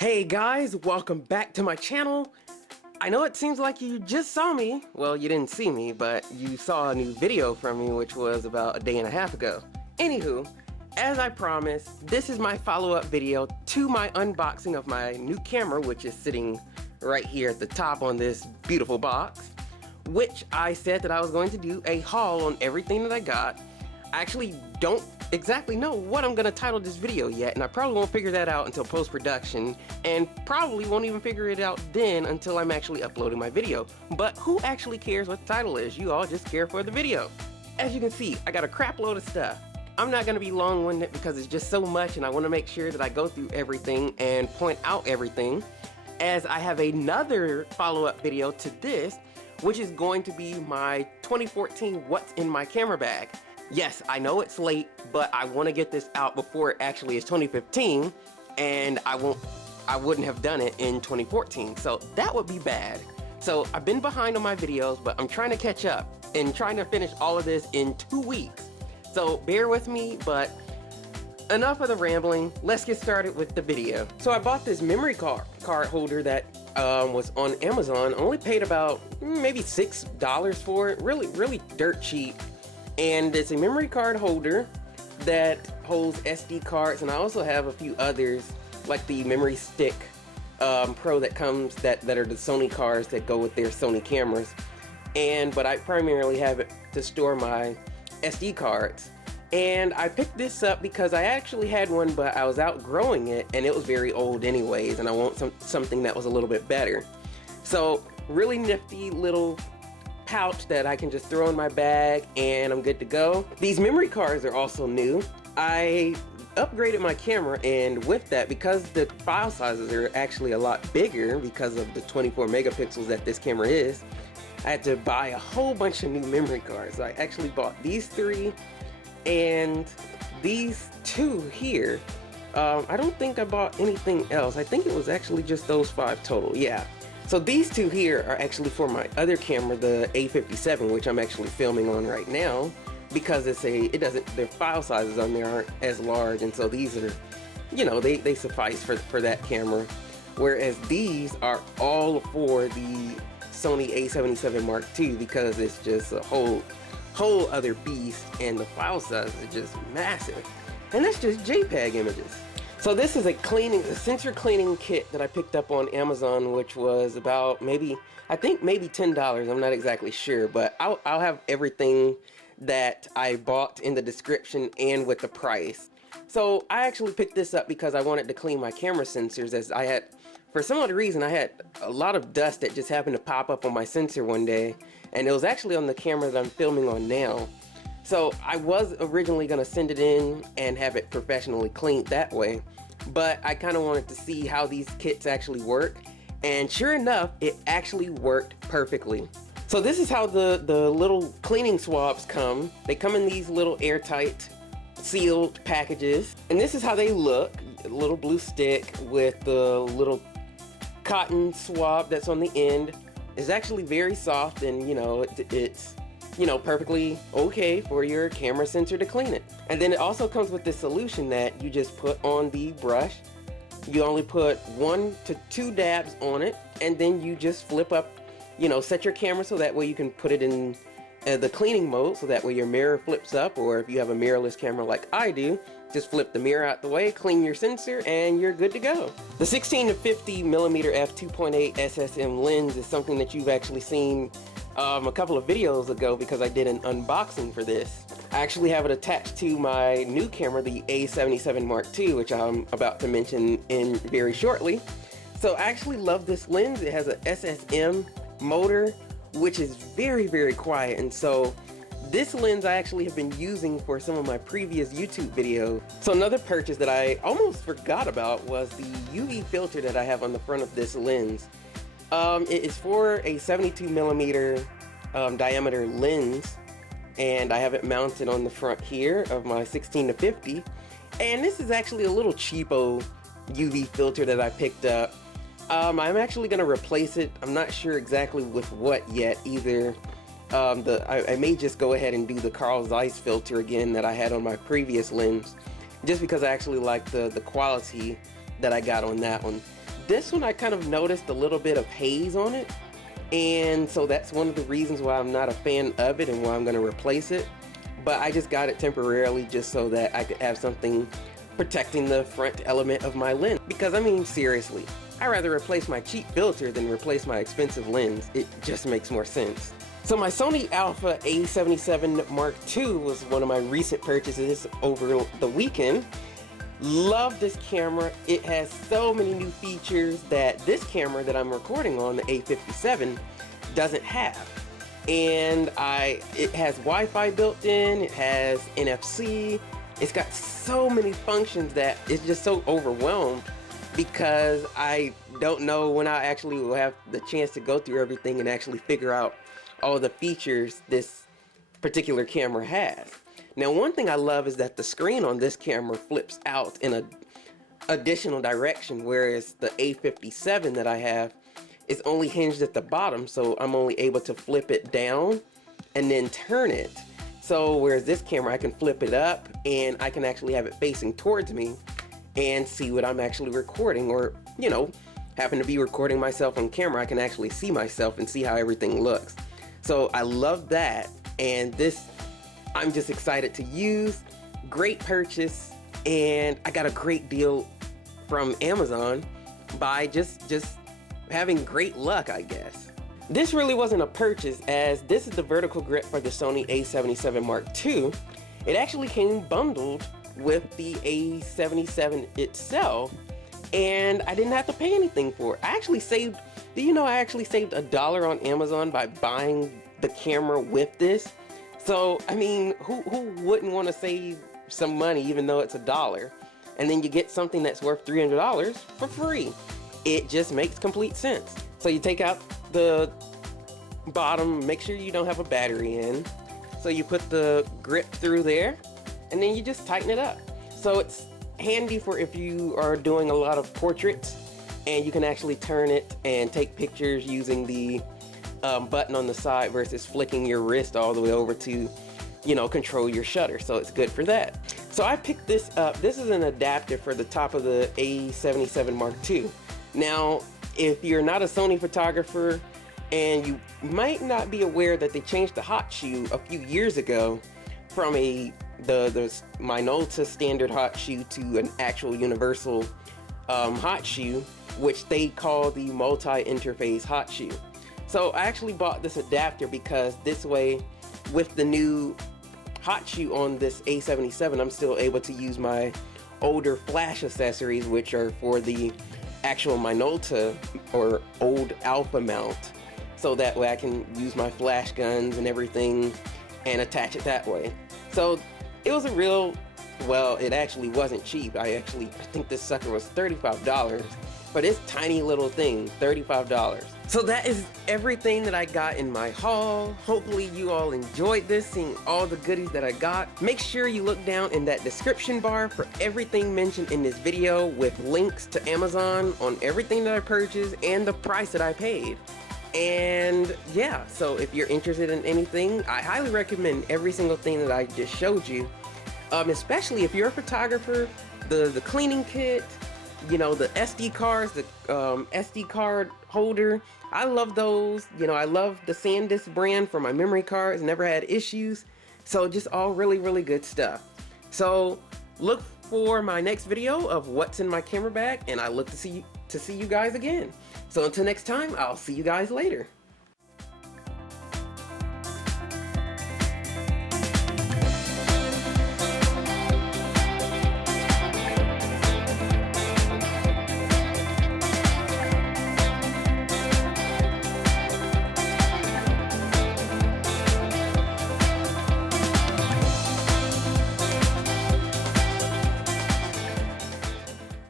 Hey guys, welcome back to my channel. I know it seems like you just saw me. Well, you didn't see me, but you saw a new video from me, which was about a day and a half ago. Anywho, as I promised, this is my follow-up video to my unboxing of my new camera, which is sitting right here at the top on this beautiful box, which I said that I was going to do a haul on everything that I got. I actually don't exactly know what I'm gonna title this video yet, and I probably won't figure that out until post-production, and probably won't even figure it out then until I'm actually uploading my video. But who actually cares what the title is? You all just care for the video. As you can see, I got a crap load of stuff. I'm not gonna be long-winded because it's just so much, and I wanna make sure that I go through everything and point out everything, as I have another follow-up video to this, which is going to be my 2014 What's in My Camera Bag. Yes, I know it's late, but I want to get this out before it actually is 2015, and I wouldn't have done it in 2014, so that would be bad. So I've been behind on my videos, but I'm trying to catch up and trying to finish all of this in 2 weeks. So bear with me, but enough of the rambling. Let's get started with the video. So I bought this memory card holder that was on Amazon. Only paid about maybe $6 for it. Really dirt cheap. And it's a memory card holder that holds SD cards, and I also have a few others like the memory stick Pro that comes that are the Sony cards that go with their Sony cameras. But I primarily have it to store my SD cards. And I picked this up because I actually had one, but I was outgrowing it, and it was very old anyways, and I want something that was a little bit better. So really nifty little pouch that I can just throw in my bag and I'm good to go. These memory cards are also new. I upgraded my camera, and with that, because the file sizes are actually a lot bigger because of the 24 megapixels that this camera is, I had to buy a whole bunch of new memory cards. I actually bought these 3 and these 2 here. I don't think I bought anything else. I think it was actually just those 5 total. Yeah. So these 2 here are actually for my other camera, the A77, which I'm actually filming on right now, because their file sizes on there aren't as large, and so these are, you know, they suffice for that camera. Whereas these are all for the Sony A77 Mark II, because it's just a whole other beast, and the file size is just massive. And that's just JPEG images. So this is a sensor cleaning kit that I picked up on Amazon, which was about maybe $10. I'm not exactly sure, but I'll have everything that I bought in the description and with the price. So I actually picked this up because I wanted to clean my camera sensors, as I had, for some odd reason, I had a lot of dust that just happened to pop up on my sensor one day, and it was actually on the camera that I'm filming on now. So I was originally going to send it in and have it professionally cleaned that way, but I kind of wanted to see how these kits actually work, and sure enough, it actually worked perfectly. So this is how the little cleaning swabs come. They come in these little airtight sealed packages, and this is how they look. A little blue stick with the little cotton swab that's on the end. It's actually very soft, and you know, it's perfectly okay for your camera sensor to clean it. And then it also comes with this solution that you just put on the brush. You only put 1 to 2 dabs on it, and then you just flip up, set your camera so that way you can put it in the cleaning mode, so that way your mirror flips up, or if you have a mirrorless camera like I do, just flip the mirror out the way, clean your sensor, and you're good to go. The 16 to 50 millimeter f2.8 SSM lens is something that you've actually seen a couple of videos ago, because I did an unboxing for this. I actually have it attached to my new camera, the A77 Mark II, which I'm about to mention in very shortly. So I actually love this lens. It has a SSM motor, which is very quiet, and so this lens I actually have been using for some of my previous YouTube videos. So another purchase that I almost forgot about was the UV filter that I have on the front of this lens. It is for a 72 millimeter diameter lens, and I have it mounted on the front here of my 16 to 50. And this is actually a little cheapo UV filter that I picked up. I'm actually going to replace it. I'm not sure exactly with what yet either. I may just go ahead and do the Carl Zeiss filter again that I had on my previous lens, just because I actually like the quality that I got on that one. this one I kind of noticed a little bit of haze on it, and so that's one of the reasons why I'm not a fan of it and why I'm going to replace it. But I just got it temporarily just so that I could have something protecting the front element of my lens. Because I mean, seriously, I'd rather replace my cheap filter than replace my expensive lens. It just makes more sense. So my Sony Alpha A77 Mark II was one of my recent purchases over the weekend. Love this camera. It has so many new features that this camera that I'm recording on, the A57, doesn't have. And it has Wi-Fi built in, it has NFC, it's got so many functions that it's just so overwhelmed, because I don't know when I actually will have the chance to go through everything and actually figure out all the features this particular camera has. Now, one thing I love is that the screen on this camera flips out in an additional direction, whereas the A57 that I have is only hinged at the bottom, so I'm only able to flip it down and then turn it. So whereas this camera, I can flip it up and I can actually have it facing towards me and see what I'm actually recording, or, you know, happen to be recording myself on camera, I can actually see myself and see how everything looks. So I love that, and this I'm just excited to use. Great purchase, and I got a great deal from Amazon by just having great luck, I guess. This really wasn't a purchase, as this is the vertical grip for the Sony A77 Mark II. It actually came bundled with the A77 itself, and I didn't have to pay anything for it. I actually saved, do you know I actually saved $1 on Amazon by buying the camera with this? So, I mean, who wouldn't want to save some money even though it's $1? And then you get something that's worth $300 for free. It just makes complete sense. So you take out the bottom, make sure you don't have a battery in. So you put the grip through there, and then you just tighten it up. So it's handy for if you are doing a lot of portraits, and you can actually turn it and take pictures using the button on the side versus flicking your wrist all the way over to, you know, control your shutter. So it's good for that. So I picked this up. This is an adapter for the top of the A77 Mark II. Now, if you're not a Sony photographer, and you might not be aware that they changed the hot shoe a few years ago from the Minolta standard hot shoe to an actual universal hot shoe, which they call the multi-interface hot shoe. So I actually bought this adapter because this way, with the new hot shoe on this A77, I'm still able to use my older flash accessories, which are for the actual Minolta or old Alpha mount. So that way I can use my flash guns and everything and attach it that way. So it was a real, well, it actually wasn't cheap. I think this sucker was $35 for this tiny little thing, $35. So that is everything that I got in my haul. Hopefully you all enjoyed this, seeing all the goodies that I got. Make sure you look down in that description bar for everything mentioned in this video, with links to Amazon on everything that I purchased and the price that I paid. And yeah, so if you're interested in anything, I highly recommend every single thing that I just showed you. Especially if you're a photographer, the cleaning kit, you know, the SD cards, the SD card holder. I love those. You know, I love the SanDisk brand for my memory cards. Never had issues. So just all really, really good stuff. So look for my next video of what's in my camera bag, and I look to see you guys again. So until next time, I'll see you guys later.